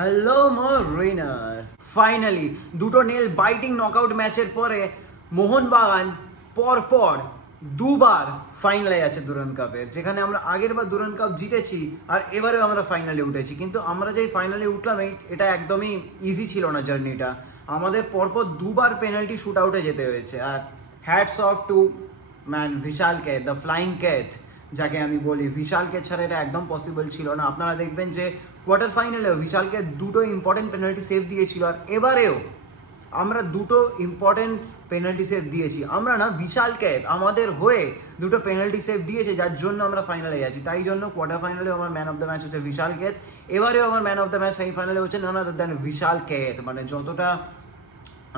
Hello মরিনার্স, finally দুটো nail biting knockout ম্যাচের পরে মোহনবাগান পরপর দুবার ফাইনালে যাচ্ছে দুরান্ত কাপের, যেখানে আমরা আগের বার দুরান্ত কাপ জিতেছি আর এবারেও আমরা ফাইনালে উঠেছি। কিন্তু আমরা যে ফাইনালে উঠলাম এটা একদমই ইজি ছিল না জার্নিটা। আমাদের পরপর দুবার পেনাল্টি শুট আউটে যেতে হয়েছে। আর হ্যাটস অফ টু ম্যান বিশাল কেত, দ্য ফ্লাইং কেত যাকে আমি বলি। বিশালকে ছাড়া এটা একদম পসিবল ছিল না। আপনারা দেখবেন যে কোয়ার্টার ফাইনালেও বিশালকে দুটো ইম্পর্টেন্ট পেনাল্টি সেভ দিয়েছিল, আর এবারেও আমরা দুটো ইম্পর্টেন্ট পেনাল্টি সেভ দিয়েছি। আমরা না, বিশালকে আমাদের হয়ে দুটো পেনাল্টি সেভ দিয়েছে, যার জন্য আমরা ফাইনালে যাচ্ছি। তাই জন্য কোয়ার্টার ফাইনালেও আমার ম্যান অফ দ্য ম্যাচ হচ্ছে বিশাল কেত, এবারেও আমার ম্যান অফ দ্য ম্যাচ সেমিফাইনালে হচ্ছে নান আদার দ্যান বিশাল কেত। মানে যতটা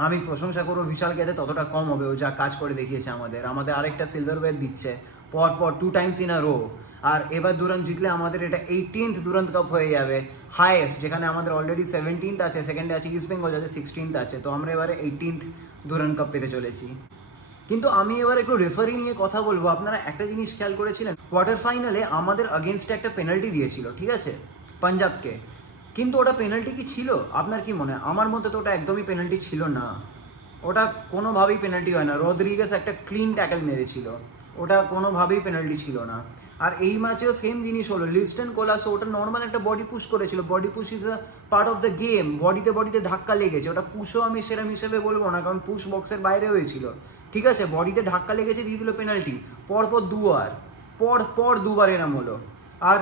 আমি প্রশংসা করবো বিশাল কেতে, ততটা কম হবে। ও যা কাজ করে দেখিয়েছে আমাদের আরেকটা সিলভারওয়্যার দিচ্ছে পর 2 টাইমস ইন আ রো। আর এবার দুরান্ত জিতলে আমাদের এটা 18th দুরান্ত কাপ হয়ে যাবে, হাইয়েস্ট, যেখানে আমাদের অলরেডি 17th আছে, সেকেন্ডে আছে ইস্ট বেঙ্গল, যাতে 16th আছে। তো আমরা এবারে 18th দুরান্ত কাপ পেতে চলেছি। কিন্তু আমি এবার একটু রেফারি নিয়ে কথা বলবো। আপনারা একটা জিনিস খেয়াল করেছিলেন, কোয়ার্টার ফাইনালে আমাদের আগেনস্টে একটা পেনাল্টি দিয়েছিল, ঠিক আছে, পাঞ্জাবকে। কিন্তু ওটা পেনাল্টি কি ছিল? আপনার কি মনে হয়? আমার মতে তো ওটা একদমই পেনাল্টি ছিল না। ওটা কোনোভাবেই পেনাল্টি হয় না। রদ্রিগেস একটা ক্লিন ট্যাকল মেরেছিল, ওটা কোনোভাবেই পেনাল্টি ছিল না। আর এই ম্যাচেও সেম জিনিস হলো। লিস্টন কোলাসো ওটা নর্মাল একটা বডি পুশ করেছিল। Body push is a part of the game. বডিতে ধাক্কা লেগেছে, ওটা পুশও আমি সেরকম হিসেবে বলবো না, কারণ পুশ বক্সের বাইরে হয়েছিল, ঠিক আছে। বডিতে ধাক্কা লেগেছে, দিয়ে দিল পেনাল্টি। পরপর দুবার এরম হলো। আর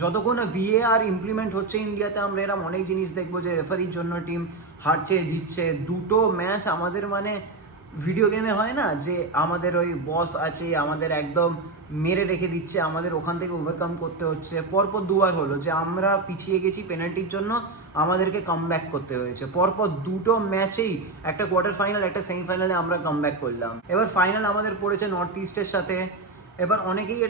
যতক্ষণ VAR ইমপ্লিমেন্ট হচ্ছে ইন্ডিয়াতে, আমরা এরম অনেক জিনিস দেখবো যে রেফারির জন্য টিম হারছে জিতছে। দুটো ম্যাচ আমাদের মানে ভিডিও গেমে হয় না যে আমাদের ওই বস আছে, আমাদের একদম মেরে রেখে দিচ্ছে, আমাদের ওখান থেকে ওভারকাম করতে হচ্ছে। পরপর দুবার হলো যে আমরা পিছিয়ে গেছি পেনাল্টির জন্য, আমাদেরকে কামব্যাক করতে হয়েছে। পরপর দুটো ম্যাচেই, একটা কোয়ার্টার ফাইনাল একটা সেমিফাইনালে আমরা কামব্যাক করলাম। এবার ফাইনাল আমাদের পড়েছে নর্থ ইস্টের সাথে। এবার অনেকেই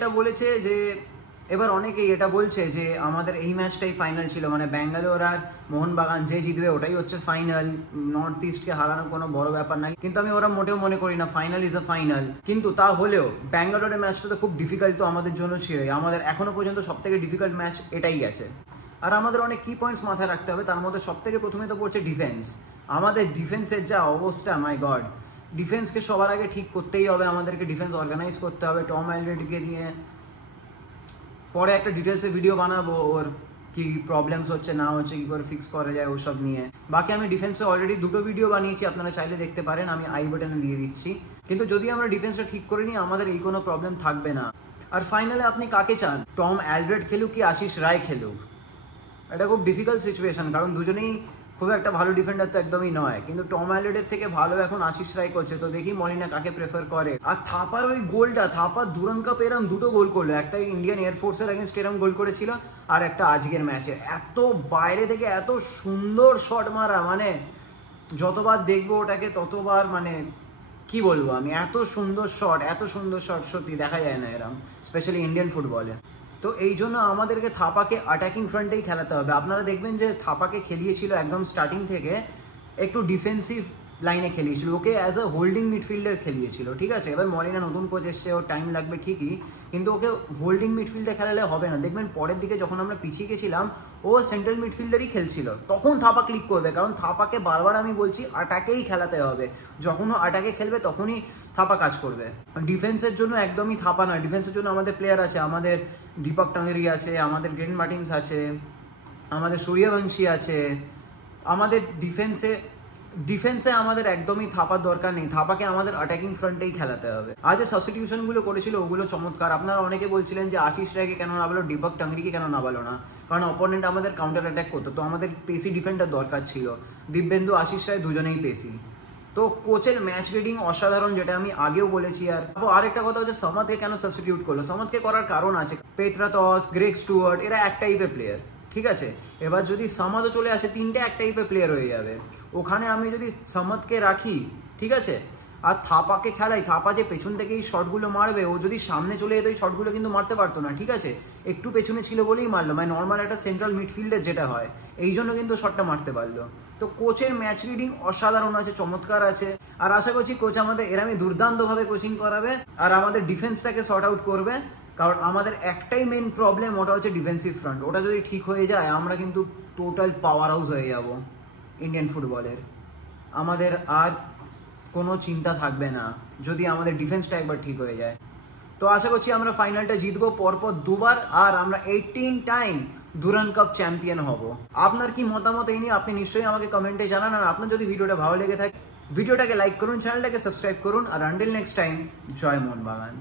এটা বলছে যে আমাদের এই ম্যাচটাই ফাইনাল ছিল, মানে ব্যাঙ্গালোর আর মোহনবাগান যে জিতবে ওটাই হচ্ছে ফাইনাল, নর্থ ইস্টকে হারানো কোনো বড় ব্যাপার নাই। কিন্তু আমি ওরা মোটেও মনে করি না, ফাইনাল ইজ আ ফাইনাল। কিন্তু তা হলেও ব্যাঙ্গালোরের ম্যাচটা তো খুব ডিফিকাল্ট তো আমাদের জন্য ছিল। আমাদের এখনো পর্যন্ত সব থেকে ডিফিকাল্ট ম্যাচ এটাই আছে। আর আমাদের অনেক কি পয়েন্টস মাথায় রাখতে হবে, তার মধ্যে সব থেকে প্রথমে তো পড়ছে ডিফেন্স। আমাদের ডিফেন্সের যা অবস্থা, মাই গড। ডিফেন্সকে সবার আগে ঠিক করতেই হবে, আমাদেরকে ডিফেন্স অর্গানাইজ করতে হবে। টম অ্যালড্রেডকে নিয়ে পরে একটা ডিটেলসে ভিডিও বানাবো, ওর কি প্রবলেমস হচ্ছে না হচ্ছে, কি করে ফিক্স করা যায় ওসব নিয়ে। বাকি আমি ডিফেন্সে অলরেডি দুটো ভিডিও বানিয়েছি, আপনারা চাইলে দেখতে পারেন, আমি আই বাটনে দিয়ে দিচ্ছি। কিন্তু যদি আমরা ডিফেন্সটা ঠিক করে নিই, আমাদের এই কোনো প্রবলেম থাকবে না। আর ফাইনালে আপনি কাকে চান? টম অ্যালড্রেড খেলুক কি আশিস রায় খেলুক? এটা খুব ডিফিকাল্ট সিচুয়েশন, কারণ দুজনেই খুব একটা ভালো ডিফেন্ডার তো একদমই নয়। কিন্তু টম অ্যালড্রেডের থেকে ভালো এখন আশিস রায় করছে। তো দেখি মলিনা কাকে প্রেফার করে। আর থাপার ওই গোলটা, থাপার দুরান্ত কাপ এরম দুটো গোল করলো, একটা ইন্ডিয়ান এয়ারফোর্সের এগেনস্ট এরম গোল করেছিল, আর একটা আজকের ম্যাচে এত বাইরে থেকে এত সুন্দর শট মারা, মানে যতবার দেখবো ওটাকে ততবার মানে কি বলবো আমি, এত সুন্দর শট সত্যি দেখা যায় না এরম, স্পেশালি ইন্ডিয়ান ফুটবলে। তো এই জন্য আমাদেরকে থাপাকে অ্যাটাকিং ফ্রন্টেই খেলাতে হবে। আপনারা দেখবেন যে থাপাকে খেলিয়েছিল একদম স্টার্টিং থেকে একটু ডিফেন্সিভ লাইনে খেলিয়েছিল, okay as a holding midfielder খেলিয়েছিল, ঠিক আছে। এবার মলিনা নতুন কোচ এসছে, ওর টাইম লাগবে ঠিকই, কিন্তু ওকে হোল্ডিং মিডফিল্ডে খেলালে হবে না। দেখবেন পরের দিকে যখন আমরা পিছিয়ে গেছিলাম, ও সেন্ট্রাল মিডফিল্ডারই খেলছিল, তখন থাপা ক্লিক করবে, কারণ থাপাকে বারবার আমি বলছি অ্যাটাকেই খেলাতে হবে। যখন ও অ্যাটাকে খেলবে তখনই থাপা কাজ করবে। ডিফেন্সের জন্য একদমই থাপা নয়। ডিফেন্সের জন্য আমাদের প্লেয়ার আছে, আমাদের দীপক টাঙ্গেরি আছে, আমাদের গ্রেন মার্টিন্স আছে, আমাদের সূর্যবংশী আছে। আমাদের ডিফেন্সে আমাদের একদমই থাপার দরকার নেই। থাপাকে আমাদের অ্যাটাকিং ফ্রন্টেই খেলাতে হবে। আজ যে সাবস্টিটিউশন গুলো করেছিল ওগুলো চমৎকার। আপনারা অনেকে বলছিলেন যে আশিস রায়কে কেন না বলো, দীপক টাঙ্গরিকে কেন না বলো না, কারণ অপোনেন্ট আমাদের কাউন্টার অ্যাটাক করতো, তো আমাদের পেসি ডিফেন্ডার দরকার ছিল। দিব্যেন্দু, আশিস রায় দুজনেই পেসি। তো কোচের ম্যাচ রিডিং অসাধারণ, যেটা আমি আগেও বলেছি। আর আরেকটা কথা হচ্ছে সামাদকে কেন সাবস্টিটিউট করলো? সামাদকে করার কারণ আছে। পেত্রাতস, গ্রেগ স্টুয়ার্ট এরা এক টাইপের প্লেয়ার, ঠিক আছে। এবার যদি সামাদও চলে আসে, তিনটে এক টাইপের প্লেয়ার হয়ে যাবে। ওখানে আমি যদি সামাদকে রাখি, ঠিক আছে, আর থাপাকে খেলাই, থাপা যে পেছন থেকে এই শটগুলো মারবে, ও যদি সামনে চলে যেত এই শটগুলো কিন্তু মারতে পারতো না, ঠিক আছে। একটু পেছনে ছিল বলেই মারলো, মানে নর্মাল একটা সেন্ট্রাল মিডফিল্ডের যেটা হয়, এই জন্য কিন্তু শটটা মারতে পারলো। তো কোচের ম্যাচ রিডিং অসাধারণ আছে, চমৎকার আছে। আর আশা করছি কোচ আমাদের এরমই দুর্দান্তভাবে কোচিং করাবে আর আমাদের ডিফেন্সটাকে সর্ট আউট করবে। কারণ আমাদের একটাই মেইন প্রবলেম, ওটা হচ্ছে ডিফেন্সিভ ফ্রন্ট। ওটা যদি ঠিক হয়ে যায় আমরা কিন্তু টোটাল পাওয়ার হাউস হয়ে যাব ইন্ডিয়ান ফুটবলের। আমাদের আর কোনো চিন্তা থাকবে না যদি আমাদের ডিফেন্সটা একবার ঠিক হয়ে যায়। তো আশা করছি আমরা ফাইনালটা জিতবো পরপর দুবার, আর আমরা 18 টাইম ডুরান্ড কাপ চ্যাম্পিয়ন হব। আপনার কি মতামত এই নিয়ে আপনি নিশ্চয়ই আমাকে কমেন্টে জানান। আর আপনার যদি ভিডিওটা ভালো লেগে থাকে ভিডিওটাকে লাইক করুন, চ্যানেলটাকে সাবস্ক্রাইব করুন। আর আন্টিল নেক্সট টাইম, জয় মোহনবাগান।